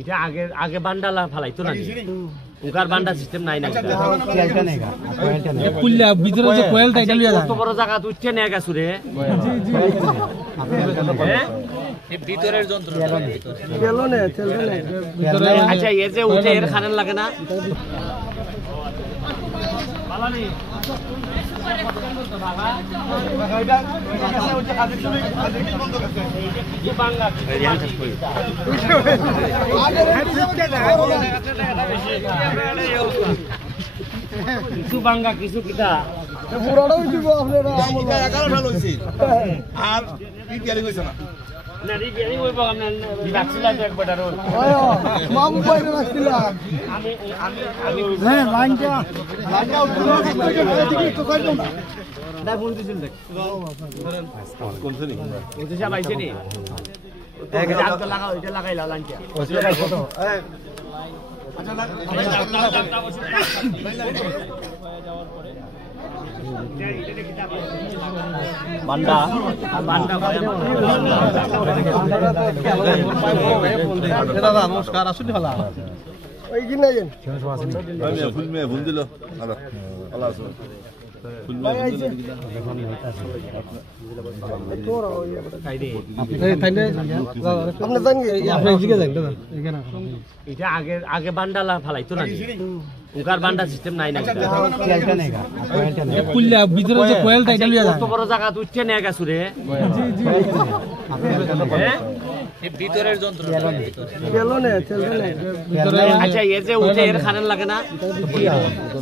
এটা আগে আগে বান্ডালা ফালাইতো না উকার বান্ডা সিস্টেম নাই না কোয়েলটা নেগা কোয়েলটা নেগা কুল্লা ভিতরে যে কোয়েলটা এটা লিয়া কত বড় জায়গা উঠছে নেগা গেছু রে জি জি এই ভিতরের যন্ত্র তেলও নে তেলও নে আচ্ছা এই যে উঠে এর খানেন লাগে না বালানি কিছু বাঙ্গা কিছু কিটা পুরাটাই দিব আপনারা এটা 11 সাল হইছে আর কি গেলি কইছ না না রিপেয়ারিং হইব আমরা রাখছিলাম একবার আর মাম বাইরে রাখছিলাম আমি হ্যাঁ লাইনটা উঠে তো কইলো না দা ফোন দিছিল দেখ কোনছে নি ওতে সব আইছে নি এক জায়গা লাগাও এটা লাগাইলা লাইনটা ওটা কত বান্ডা বান্ডা দাদা নমস্কার আসুন ভালো ওই কি নাই আমি ফুল মে ফুল দিল আল্লাহ আছে ফুল মে আপনি জানেন আপনি জিগে যান দাদা এখানে এটা আগে আগে বান্ডালা ফালাইতো না উকার বান্ডা সিস্টেম নাই না কোয়েলটা নেগা কোয়েলটা নেগা কুল্লা ভিতরে যে কোয়েলটা এটা লিয়া কত বড় জায়গা উঠছে নেগা গেছু রে জি জি এই ভিতরের যন্ত্র তেলও নে তেলও নে আচ্ছা এই যে উঠে এর খানেন লাগে না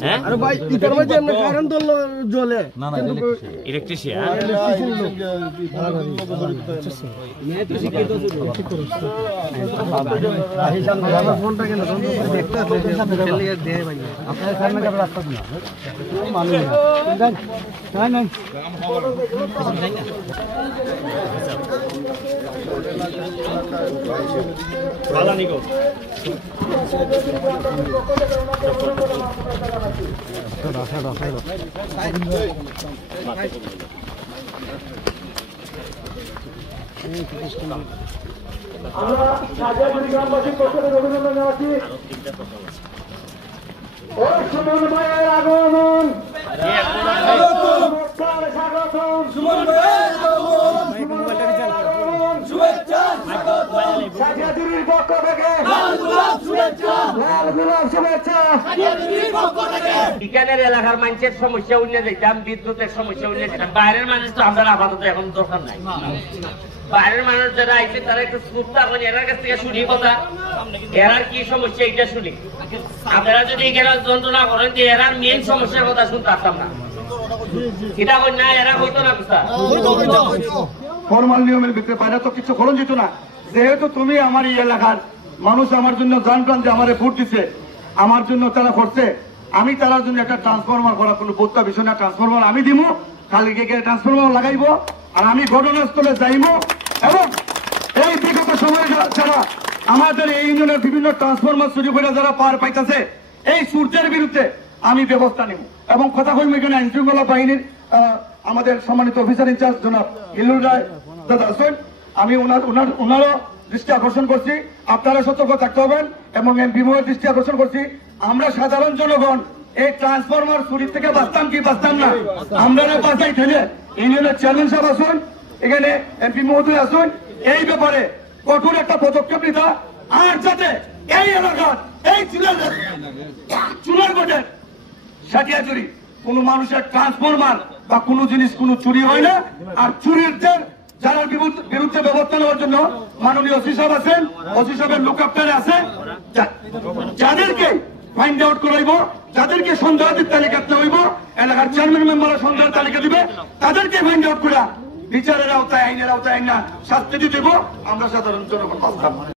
হ্যাঁ আরে ভাই ইতার মধ্যে এমনি কারেন্ট দল জ্বলে ইলেকট্রিশিয়ান ফোনটা কেন দেখতে দে ভাই আপনার সামনে যাবে রাস্তা না মানুষ না না বালানি গো আমরা সাজাগুড়ি গ্রামবাসীর পক্ষ থেকে অভিনন্দন জানাচ্ছি ওই সুমন ভাইয়ের আগমন স্বাগতম সাজাগুড়ির পক্ষ থেকে লাল গোলাপ শুভেচ্ছা বিজ্ঞানের এলাকার মানুষের সমস্যা উন্নয় যেতাম বিদ্যুতের সমস্যা উন্নয় যেতাম বাইরের মানুষ তো আমরা আপাতত এখন দরকার নাই বাইরের মানুষ যারা আইছে তারা একটু সুপ্তা করেন এরার কাছ থেকে শুনি কথা এরার কি সমস্যা এটা শুনি আপনারা যদি এখানে যন্ত্রণা করেন যে এরার মেন সমস্যার কথা শুনতে পারতাম না এটা কই না এরা হইতো না কথা ফরমাল নিয়মের ভিতরে বাইরে তো কিছু খরচ যেত না যেহেতু তুমি আমার এই এলাকার মানুষ আমার জন্য জান প্রাণ দিয়ে আমার ভোট দিছে আমার জন্য তারা করছে আমি তার জন্য একটা ট্রান্সফরমার করা কোনো বোধটা বিষয় না ট্রান্সফরমার আমি দিব কালকে গিয়ে ট্রান্সফরমার লাগাইবো আর আমি ঘটনাস্থলে যাইব এবং এই বিগত সময় যারা আমাদের এই ইউনিয়নের বিভিন্ন ট্রান্সফরমার চুরি করে যারা পার পাইতেছে এই সূর্যের বিরুদ্ধে আমি ব্যবস্থা নেব এবং কথা কইম এখানে আইন শৃঙ্খলা বাহিনীর আমাদের সম্মানিত অফিসার ইনচার্জ জনাব হিলুর রায় দাদা আছেন আমি ওনারও দৃষ্টি আকর্ষণ করছি আপনারা সতর্ক থাকতে হবেন এবং এমপি মহোদয়ের দৃষ্টি আকর্ষণ করছি আমরা সাধারণ জনগণ এই ট্রান্সফরমার চুরি থেকে বাঁচতাম কি বাঁচতাম না আমরা বাঁচাই ঠেলে ইউনিয়নের চেয়ারম্যান সাহেব আসুন এখানে এমপি মহোদয় আসুন এই ব্যাপারে কঠোর একটা পদক্ষেপ নিতে আর যাতে এই এলাকার এই চুলার গোটের সাটিয়া চুরি কোন মানুষের ট্রান্সফরমার বা কোন জিনিস কোন চুরি হয় না আর চুরির যারা বিরুদ্ধে ব্যবস্থা নেওয়ার জন্য মাননীয় ওসি সাহেব আছেন ওসি সাহেবের লুক আফটারে আছে যাদেরকে ফাইন্ড আউট করাইব যাদেরকে সন্দেহের তালিকা হইব এলাকার চেয়ারম্যান মেম্বারের সন্দেহের তালিকা দিবে তাদেরকে ফাইন্ড আউট করা বিচারের আওতায় আইনের আওতায় আইন না শাস্তি দিব আমরা সাধারণ জনগণ